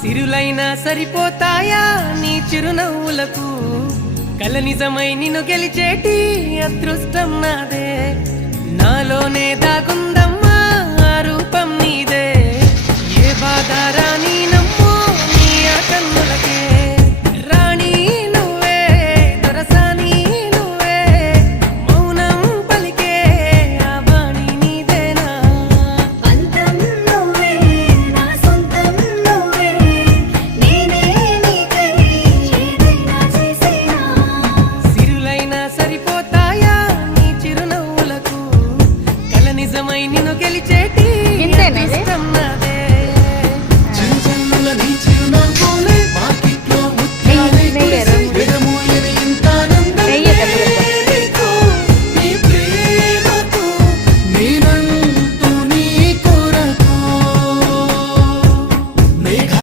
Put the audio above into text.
సిరులైనా సరిపోతాయా నీ చిరునవ్వులకు కల నిజమై నిన్ను గెలిచేటి అదృష్టం నాదే నాలోనే దాగుందమ్మా ఆ రూపం నీదే ఏ బాధ రాని